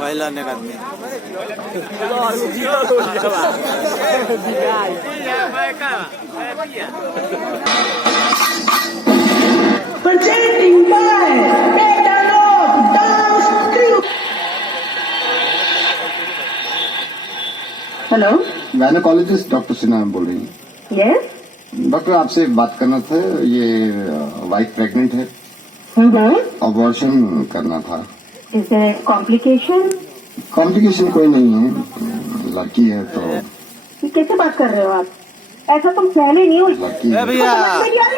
Baila nekat. Presenting by Petalog Dance Crew. Hello, gynaecologist doctor Sinha बोल रही हैं। Yes, doctor आपसे बात करना था, ये वाइफ प्रेग्नेंट है, अबॉर्शन करना था। Is there complication? कॉम्प्लिकेशन कोई नहीं है, लड़की है तो। ये कैसे बात कर रहे हो आप? ऐसा तुम पहले नहीं हो। लड़की है। भैया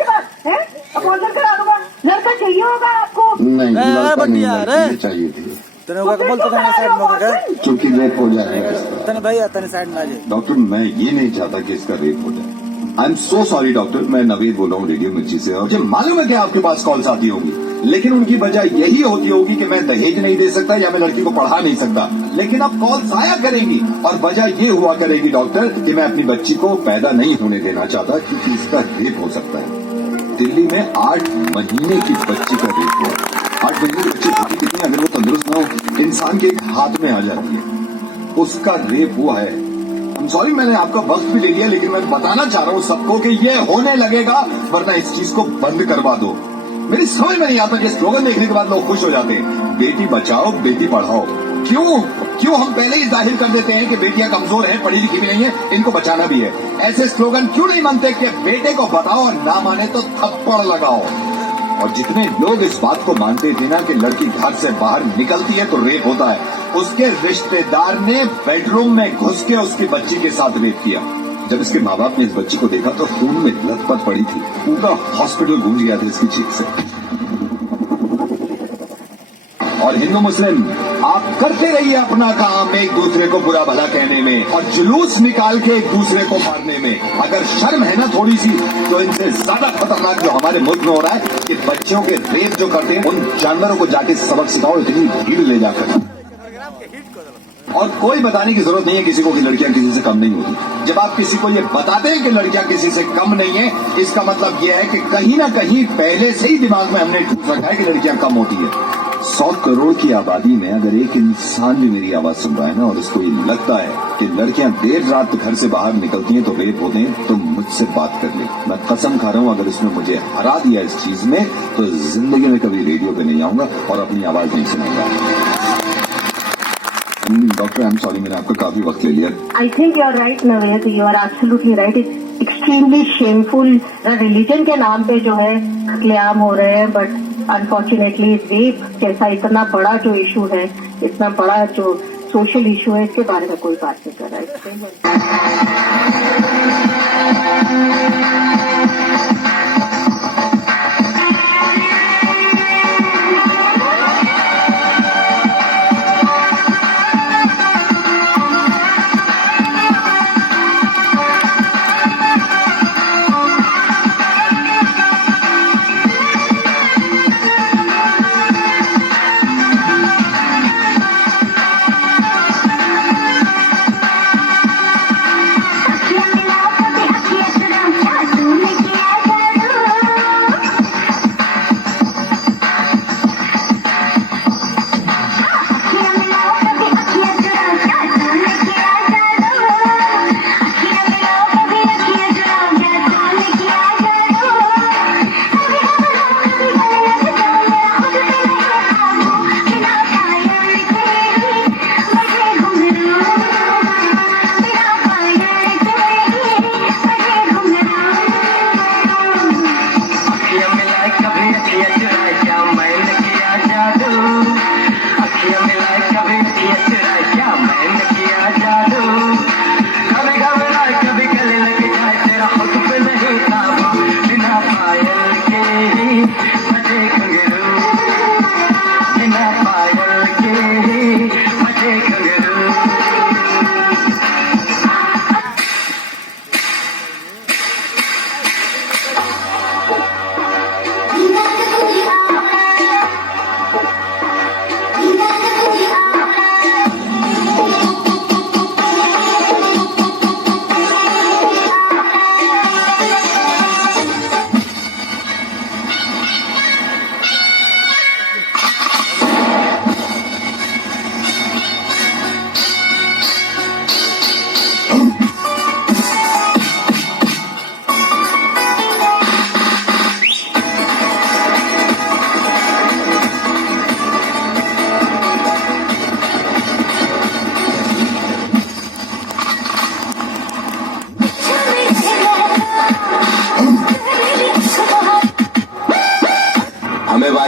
बात है, अबॉर्शन करा दूंगा। लड़का चाहिए होगा आपको? नहीं, लड़का नहीं, बंटिया, लड़की चाहिए थी, तने होगा बोल तो तने साइड में होगा क्योंकि रेप हो जाएगा इसका। तने भैया तने साइड में आ जा। डॉक्टर मैं ये नहीं चाहता कि इसका रेप हो जाए। I am so sorry doctor, मैं नवीद बोल रहा हूँ रेडियो मिर्ची से। और मुझे मालूम है कि आपके पास कॉल्स आती होंगी, लेकिन उनकी वजह यही होती होगी कि मैं दहेज नहीं दे सकता या मैं लड़की को पढ़ा नहीं सकता। लेकिन अब कॉल्स आया करेंगी और वजह ये हुआ करेगी डॉक्टर कि मैं अपनी बच्ची को पैदा नहीं होने देना चाहता, क्योंकि इसका रेप हो सकता है। दिल्ली में 8 महीने की बच्ची का रेप हुआ। 8 महीने की बच्ची होती कितनी, अगर वो तंदुरुस्त ना हो, इंसान के एक हाथ में आ जाती है, उसका रेप हुआ है। सॉरी मैंने आपका वक्त भी ले लिया, लेकिन मैं बताना चाह रहा हूँ सबको कि ये होने लगेगा, वरना इस चीज को बंद करवा दो। मेरी समझ में नहीं आता, ये स्लोगन देखने के बाद लोग खुश हो जाते हैं, बेटी बचाओ बेटी पढ़ाओ। क्यों हम पहले ही जाहिर कर देते हैं कि बेटियां कमजोर हैं, पढ़ी लिखी भी नहीं है, इनको बचाना भी है। ऐसे स्लोगन क्यों नहीं मानते कि बेटे को बताओ और ना माने तो थप्पड़ लगाओ। और जितने लोग इस बात को मानते थे ना कि लड़की घर से बाहर निकलती है तो रेप होता है, उसके रिश्तेदार ने बेडरूम में घुस के उसकी बच्ची के साथ रेप किया। जब इसके माँ बाप ने इस बच्ची को देखा तो खून में लथपथ पड़ी थी, पूरा हॉस्पिटल गूंज गया था इसकी चीख से। और हिंदू मुस्लिम आप करते रहिए अपना काम, एक दूसरे को बुरा भला कहने में और जुलूस निकाल के एक दूसरे को मारने में। अगर शर्म है ना थोड़ी सी, तो इनसे ज्यादा खतरनाक जो हमारे मुल्क में हो रहा है कि बच्चों के रेप जो करते हैं, उन जानवरों को जाके सबक सिखाओ, इतनी भीड़ ले जाकर। और कोई बताने की जरूरत नहीं है किसी को कि लड़कियां किसी से कम नहीं होती। जब आप किसी को ये बताते हैं कि लड़कियां किसी से कम नहीं है, इसका मतलब यह है कि कहीं ना कहीं पहले से ही दिमाग में हमने ठूस रखा है कि लड़कियां कम होती है। 100 करोड़ की आबादी में अगर एक इंसान भी मेरी आवाज सुन रहा है ना, और उसको ये लगता है कि लड़कियां देर रात घर से बाहर निकलती हैं तो रेप होते हैं, तो मुझसे बात कर ले। मैं कसम खा रहा हूं, अगर इसने मुझे हरा दिया इस चीज में, तो जिंदगी में कभी रेडियो पे नहीं आऊंगा और अपनी आवाज नहीं सुनाऊंगा। डॉक्टर आई एम सॉरी, मैंने आपका काफी वक्त ले लिया। I think you are right Naved, you are absolutely right. It's extremely shameful religion के नाम पे जो है कत्लेआम हो रहे हैं, बट अनफॉर्चुनेटली रेप जैसा इतना बड़ा जो इशू है, इतना बड़ा जो सोशल इशू है, इसके बारे में कोई बात नहीं कर रहा है।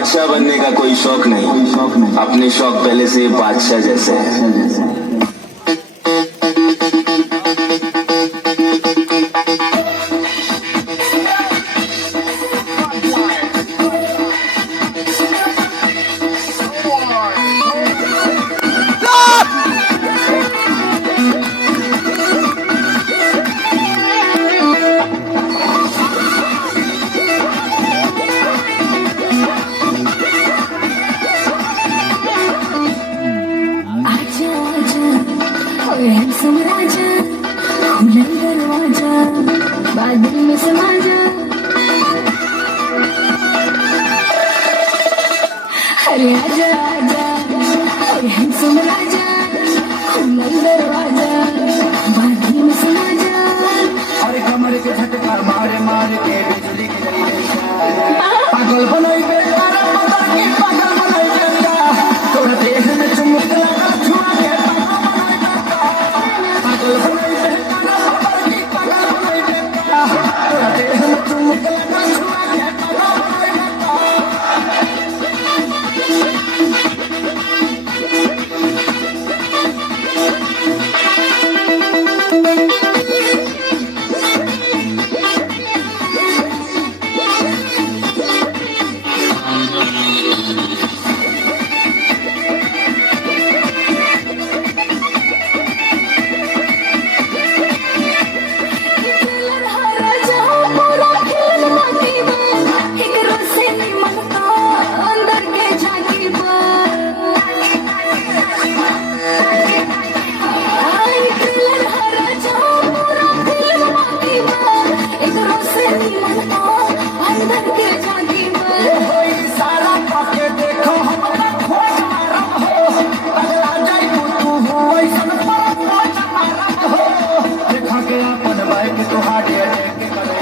बादशाह बनने का कोई शौक नहीं, अपने शौक पहले से ही बादशाह जैसे है। हैंडसम राजा खुला दरवाजा बादल में समा जा अरे आजा आजा अरे हैंडसम राजा खुला दरवाजा बादल में समा जा अरे कमर के झटका मारे मारे के बिजली की गई पागल बनाई बेटा पागल बनाई बेटा तोरा देह में चुमुक लगा छुआ के पागल बनाई बेटा पागल बनाई बेटा तोरा देह में चुमुक लगा छुआ के पागल बनाई बेटा राजा पूरा खेल माटी में एक रोसे मनता अंदर के झांकी राजा पूरा खेल माटी में एक रोसे मनता अंदर के झांकी कोई सारा पाके देखो हमरा खोज मारम हो अगला जाई तू हो ऐसन पर खोज मारम हो देखा के अपन बाइक तोहारे के करे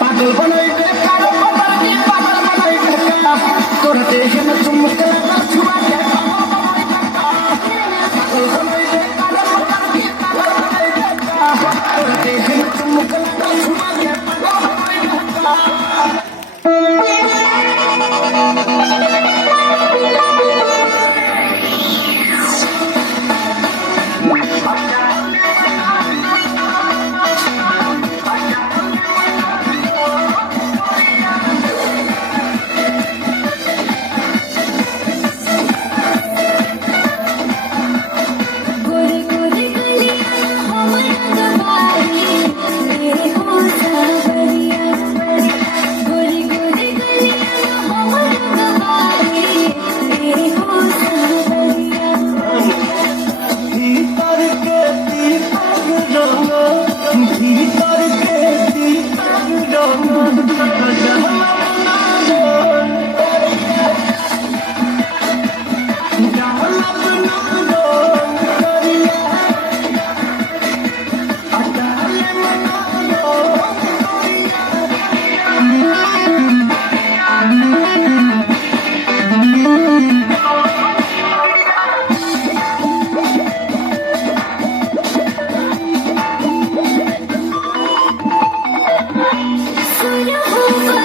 पागल बनाई बेटा पागल बनाई बेटा तोरा देह में चुमुक लगा छुआ के पागल बनाई बेटा पागल बनाई बेटा तोरा देह में चुमुक लगा छुआ के पागल बनाई बेटा गोरी गोरी गलियां हमारा दबाई तेरे को सावरिया गोरी गोरी गलियां हमारा दबाई तेरे को सावरिया भीतर के दीपक रंगो भीतर के दीपक रंगो सुनो